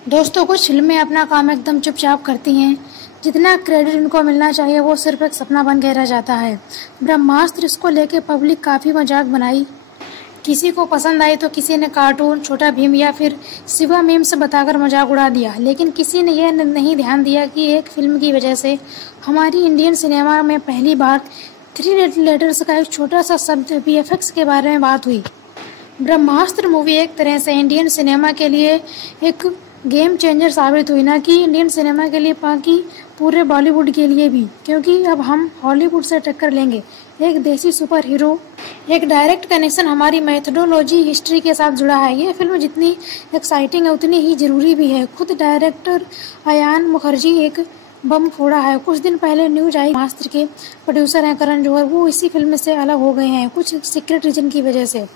दोस्तों, कुछ फिल्में अपना काम एकदम चुपचाप करती हैं। जितना क्रेडिट उनको मिलना चाहिए वो सिर्फ एक सपना बन के रह जाता है। ब्रह्मास्त्र इसको लेके पब्लिक काफ़ी मजाक बनाई। किसी को पसंद आई तो किसी ने कार्टून, छोटा भीम या फिर शिवा मीम से बताकर मजाक उड़ा दिया। लेकिन किसी ने यह नहीं ध्यान दिया कि एक फिल्म की वजह से हमारी इंडियन सिनेमा में पहली बार 3 लेटर्स का एक छोटा सा शब्द VFX के बारे में बात हुई। ब्रह्मास्त्र मूवी एक तरह से इंडियन सिनेमा के लिए एक गेम चेंजर साबित हुई, ना कि इंडियन सिनेमा के लिए बाकी पूरे बॉलीवुड के लिए भी, क्योंकि अब हम हॉलीवुड से टक्कर लेंगे। एक देसी सुपर हीरो, एक डायरेक्ट कनेक्शन हमारी मेथोडोलॉजी हिस्ट्री के साथ जुड़ा है। ये फिल्म जितनी एक्साइटिंग है उतनी ही ज़रूरी भी है। खुद डायरेक्टर अयान मुखर्जी एक बम फोड़ा है। कुछ दिन पहले न्यूज आई ब्रह्मास्त्र के प्रोड्यूसर हैं करण जौहर, वो इसी फिल्म से अलग हो गए हैं कुछ सीक्रेट रीजन की वजह से।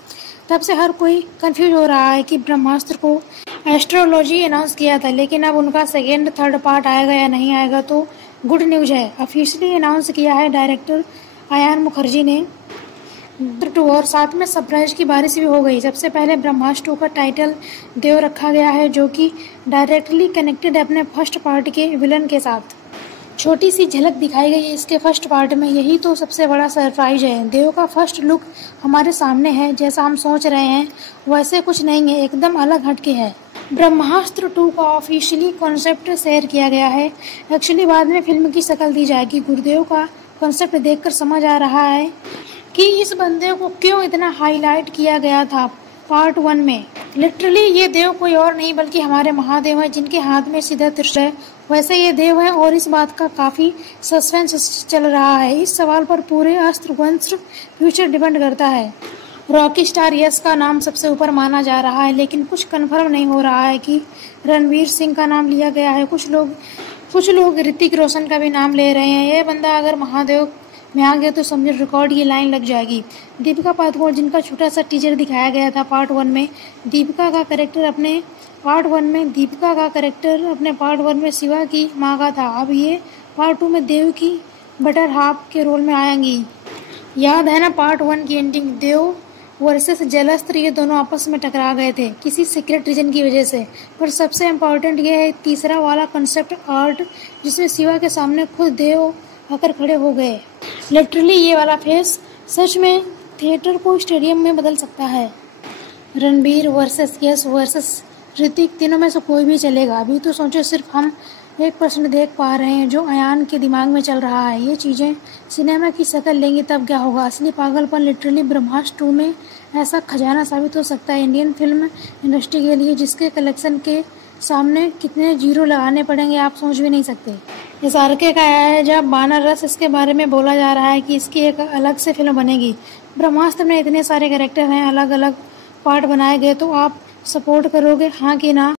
तब से हर कोई कंफ्यूज हो रहा है कि ब्रह्मास्त्र को एस्ट्रोलॉजी अनाउंस किया था, लेकिन अब उनका सेकेंड थर्ड पार्ट आएगा या नहीं आएगा तो गुड न्यूज है। ऑफिशियली अनाउंस किया है डायरेक्टर अयान मुखर्जी ने 2, और साथ में सरप्राइज की बारिश भी हो गई। सबसे पहले ब्रह्मास्त्र 2 का टाइटल देव रखा गया है, जो कि डायरेक्टली कनेक्टेड है अपने फर्स्ट पार्ट के विलन के साथ। छोटी सी झलक दिखाई गई है इसके फर्स्ट पार्ट में, यही तो सबसे बड़ा सरप्राइज है। देव का फर्स्ट लुक हमारे सामने है, जैसा हम सोच रहे हैं वैसे कुछ नहीं है, एकदम अलग हटके है। ब्रह्मास्त्र 2 का ऑफिशियली कॉन्सेप्ट शेयर किया गया है। एक्चुअली बाद में फिल्म की शक्ल दी जाएगी। गुरुदेव का कॉन्सेप्ट देखकर समझ आ रहा है कि इस बंदे को क्यों इतना हाईलाइट किया गया था पार्ट 1 में। लिटरली ये देव कोई और नहीं बल्कि हमारे महादेव है, जिनके हाथ में सीधा त्रिशूल है। वैसे ये देव है और इस बात का काफ़ी सस्पेंस चल रहा है। इस सवाल पर पूरे अस्त्र वंश फ्यूचर डिपेंड करता है। रॉकी स्टार यश का नाम सबसे ऊपर माना जा रहा है, लेकिन कुछ कंफर्म नहीं हो रहा है कि रणवीर सिंह का नाम लिया गया है। कुछ लोग ऋतिक रोशन का भी नाम ले रहे हैं। ये बंदा अगर महादेव में आ गया तो समझो रिकॉर्ड की लाइन लग जाएगी। दीपिका पादुकोण, जिनका छोटा सा टीजर दिखाया गया था पार्ट 1 में, दीपिका का करेक्टर अपने पार्ट 1 में शिवा की माँ का था। अब ये पार्ट 2 में देव की बेटर हाफ के रोल में आएंगी। याद है ना पार्ट 1 की एंडिंग, देव वर्सेस जलास्त्र, ये दोनों आपस में टकरा गए थे किसी सीक्रेट रीजन की वजह से। पर सबसे इम्पोर्टेंट ये है तीसरा वाला कंसेप्ट आर्ट, जिसमें शिवा के सामने खुद देव आकर खड़े हो गए। लिटरली ये वाला फेस सच में थिएटर को स्टेडियम में बदल सकता है। रणबीर वर्सेस यश वर्सेस ऋतिक, तीनों में से कोई भी चलेगा। अभी तो सोचो सिर्फ हम 1% देख पा रहे हैं जो अयान के दिमाग में चल रहा है। ये चीज़ें सिनेमा की शक्ल लेंगी तब क्या होगा। असली पागलपन लिटरली ब्रह्मास्त्र 2 में ऐसा खजाना साबित हो सकता है इंडियन फिल्म इंडस्ट्री के लिए, जिसके कलेक्शन के सामने कितने जीरो लगाने पड़ेंगे आप सोच भी नहीं सकते। इस आरके का है जब बानर रस, इसके बारे में बोला जा रहा है कि इसकी एक अलग से फिल्म बनेगी। ब्रह्मास्त्र में इतने सारे कैरेक्टर हैं, अलग अलग पार्ट बनाए गए, तो आप सपोर्ट करोगे हाँ कि ना?